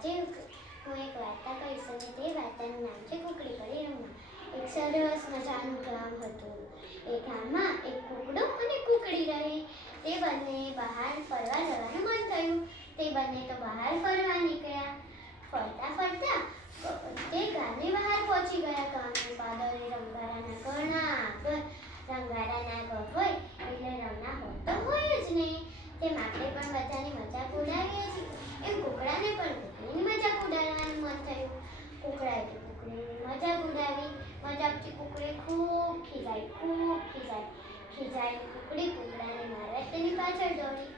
આજે હું એક વાર્તા કહીશ અને તે વાર્તાનું નામ છે કુકડી પડી રમવા. એક સરસ મજાનું ગામ હતું. એ ગામમાં એક કુકડો અને કુકડી રહે. તે બંને બહાર ફરવા જવાનું મન થયું. તે બંને તો બહાર ફરવા નીકળ્યા. ફરતા ફરતા તે ગામની બહાર પહોંચી ગયા. ગામની પાદરે રંગારાના ઘણા આગળ રંગારાના ઘર હોય એટલે રમના હોત તો હોય જ નહીં. તેમ આપણે પણ બધાની મજાક ઉડાવીએ છીએ એમ કુકડાને પણ કુકડીની મજાક ઉડાડવાનું મન થયું. કુકડાએ તો કુકડીની મજાક ઉડાવી. મજાકથી કુકડી ખૂબ ખીજાઈ. કુકડી કુકડાને મારવા તેની પાછળ દોડી.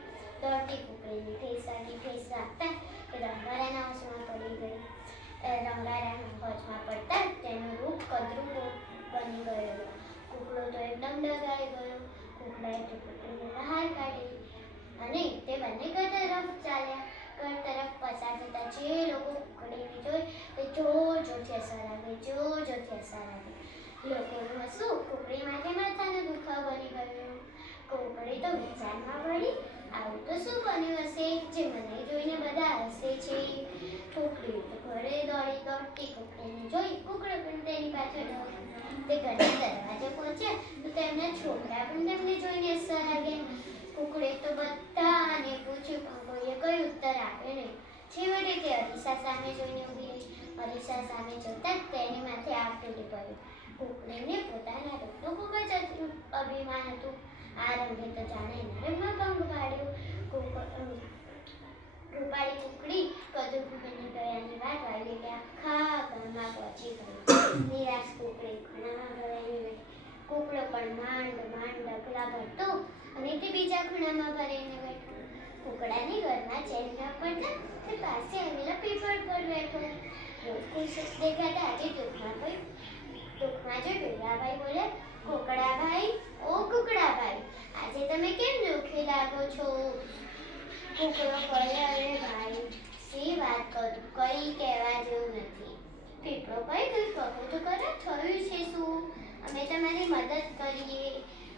દોડતી કુકડીની ઠેસ રાખતા તે રંગારાના હોશમાં પડી ગઈ. રંગારાના હોશમાં પડતા તેનું રૂપ કદરું બની ગયું. કુકડો તો એકદમ ડગાઈ ગયો. કુકડાએ તો કુકડીને બહાર કાઢી અને તે બંને ઘર તરફ ચાલ્યા. ઘર તરફ પસાર થતા જે લોકો કુકડીને જોઈ તે જોરથી હસવા લાગે. લોકોનું હસવું કુકડી માટે માથાનો દુખાવો બની ગયો. કુકડી તો વિચારમાં પડી, આવું તો શું બન્યું હશે જે મને જોઈને બધા હસે છે. કુકડી તો ઘરે દોડતી કુકડીને જોઈ. કુકડો પણ તેની પાછળ દોડ્યો. તે ઘરના દરવાજે પહોંચ્યા તો તેમના છોકરા પણ તેમને જોઈને હસવા લાગ્યા. કુકડે તો બધાને પૂછ્યું પણ કોઈએ કોઈ ઉત્તર આપ્યો નહીં. છેવટે તે અરીસા સામે જોઈને ઊભી રહી. અરીસા સામે જોતા તેની માથે આગ તૂટી પડ્યું. કુકડીને પોતાના રૂપનું ખૂબ જ અભિમાન હતું. આ રંગે તો જાણે નરકમાં ભંગ પાડ્યો. રૂપાળી કુકડી કદરૂપ બની ગયાની વાત વાળી કે આખા ગામમાં પહોંચી ગઈ. નિરાશ કુકડી ખૂણામાં ભરાઈને કુકડો પણ માંડ ડગલા ભરતો અને તે બીજા ખૂણામાં ભરીને બેઠો. કુકડાની ઘરમાં ચેન ન પડતા તે પાસે આવેલા પીપળ પર બેઠો. રોજ ખુશ દેખાતા આજે દુઃખમાં જોઈ ભેગાભાઈ બોલે, કુકડાભાઈ, ઓ કુકડાભાઈ, આજે તમે કેમ દુઃખી લાગો છો? કુકડો કહે, અરે ભાઈ, શી વાત કરું, કંઈ કહેવા જેવું નથી. પીપળો કહે, કંઈ કહો તો ખરા, થયું છે શું? અમે તમારી મદદ કરીએ.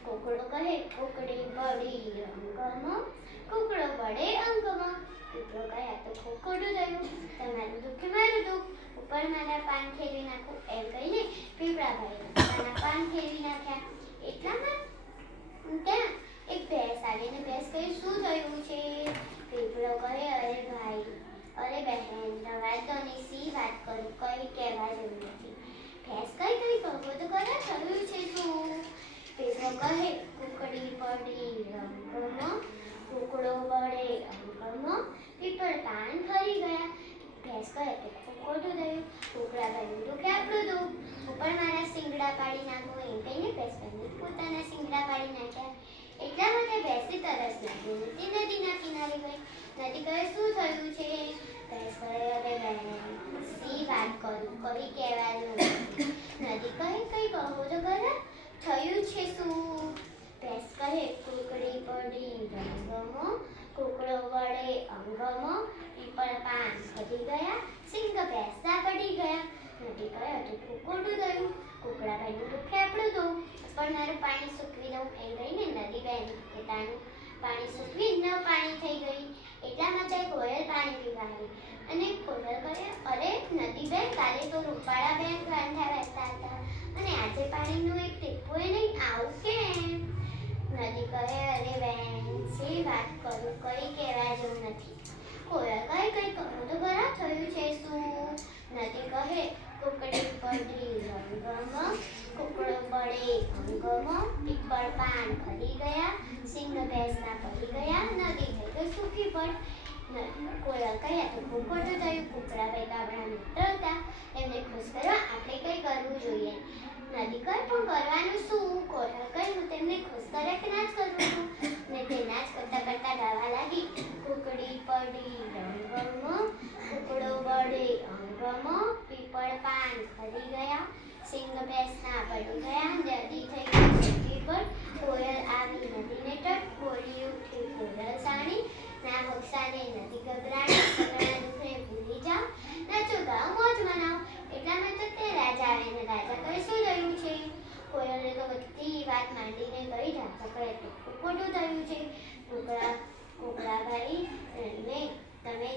કુકડો કહે, કુકડી પડી અંગમાં, કુકડો પડે અંગમાં. પીપળો કહે, આ તો ખૂબ ખોટું થયું. તમારું દુઃખ મારું દુઃખ. ઉપર મારા પાન ફેરવી નાખું એમ કહીને પીપળાભાઈએ પોતાના પાન ફેરવી નાખ્યા. એટલામાં ત્યાં એક ભેંસ આવીને ભેંસ કહે, શું થયું છે? પીપળો કહે, અરે ભાઈ, અરે બહેન, રવા દો ને, શી વાત કરું, કંઈ કહેવા જેવું નથી. ભેંસ કંઈ કહો તો ખરા, થયું છે શું? પીપળો કહે, કુકડી પડી રંગમાં, કુકડો પડે અંગમાં, પીપળ પાન ફરી ગયા. ભેંસ કહે, તો ખૂબ ખોટું થયું. કુકડાભાઈનું દુઃખ આપણું દુઃખ. ઉપર મારા શિંગડા પાડી નાખો એમ કહીને ભેંસ પોતાના શિંગડા પાડી નાખ્યા. એટલા માટે ભેંસે તરસ લાગી હતી. નદીના કિનારે ગઈ. નદી કહે, શું થયું છે? ભેંસ કહે, અરે બહેન, શી વાત કરું, કંઈ કહેવાનું નથી. નદી કહે, કંઈ કહો તો ખરા, થયું છે શું? ભેંસ કહે, કુકડી પડી રંગમાં, કુકડો વળે અંગમાં, પીપળ પાન ફરી ગયા, સિંગ ભેંસના પડી ગયા. નદી કહે, તો ખૂબ ખોટું થયું. કુકડાભાઈનું દુઃખ આપણું દુઃખ. પણ મારું પાણી સૂકવી દઉં એમ કહીને નદી બેન પોતાનું પાણી સૂકવી ન પાણી થઈ ગઈ. એટલામાં ત્યાં કોયલ પાણી પીવા આવી અને કોયલ કહે, અરે નદી બેન, કાલે તો રૂપાળા બેન વાંઢા બેસતા હતા અને આજે પાણીનું એક ટીપું નહીં, આવું કેમ? નદી કહે, અરે બેન, શી વાત કરું, કંઈ કહેવા જેવું નથી. કોયલ કહે, કંઈ કહો તો ખરા, થયું છે શું? નદી કહે, કુકડી પડી રંગમાં, કુકડો પડે અંગમાં, પીપળ પાન ફરી ગયા, સિંગ ભેંસના પડી ગયા, નદી થઈ ગઈ સૂકી પડ. કોયલ કહે, તો ખૂબ ખોટું થયું. કુકડાભાઈ તો આપણા મિત્ર હતા, એમને ખુશ કરવા આપણે કંઈ કરવું જોઈએ. નદી કહે, પણ કરવાનું શું? કોયલ કહે, હું તેમને ખુશ કરે કે ના જ કરું છું. ને તે નાચ કરતા ગાવા લાગી. કુકડી પડી રંગમાં, કુકડો બળે અંગમાં, પીપળ પાન ફરી ગયા, સિંગ ભેંસના પડી ગયા, નદી થઈ ગઈ સૂકી પડ. કોયલ આવી નદીને તટ, બોલી ઉઠી કોયલ સાણી, ના બક્ષાને નથી ગભરાણી, સગળા દુઃખને ભૂલી જાઓ, નાચો ગાઓ મોજ મનાવો. એટલામાં તો તે રાજા આવે ને રાજા કહે, શું થયું છે? કોયલને તો બધી વાત માંડીને કહી. રાજા કહે, તો ખોટું થયું છે. કુકડાભાઈ, તમે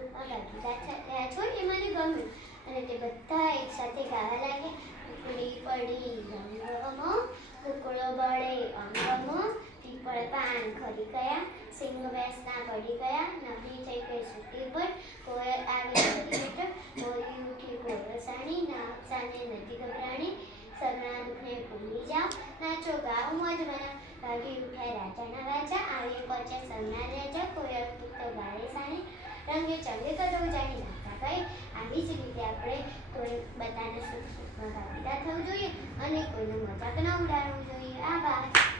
સુખમાં ભાગીદાર થયા છો એ મને ગમ્યું. અને તે બધા એક સાથે ગાવા લાગ્યા. કુકડી પડી રંગમાં, કુકડો બળે અંગમાં, પીપળ પાન ખરી ગયા, સિંગ ભેંસના પડી ગયા, નદી થઈ ગઈ સુટી પર, કોયલ આવી ચડી હેઠળ, બોલી ઉઠી કોરસાણી, નાક સામે નથી ગભરાણી, સગના દુઃખને ભૂલી જાઓ, નાચો ગાઓ મોજ માણો, ભાગી ઉઠાય રાજાના વાજા, આવી પહોંચ્યા સગના રાજા, કોયલ પુત્ર ગાળે સાણે, રંગે ચંગે કદો જાણી નાખતા ગઈ. આવી જ રીતે આપણે કોઈ બધાને સુખ સુખમાં ભાગીદાર થવું જોઈએ અને કોઈનો મજાક ન ઉડાડવું જોઈએ. આભાર.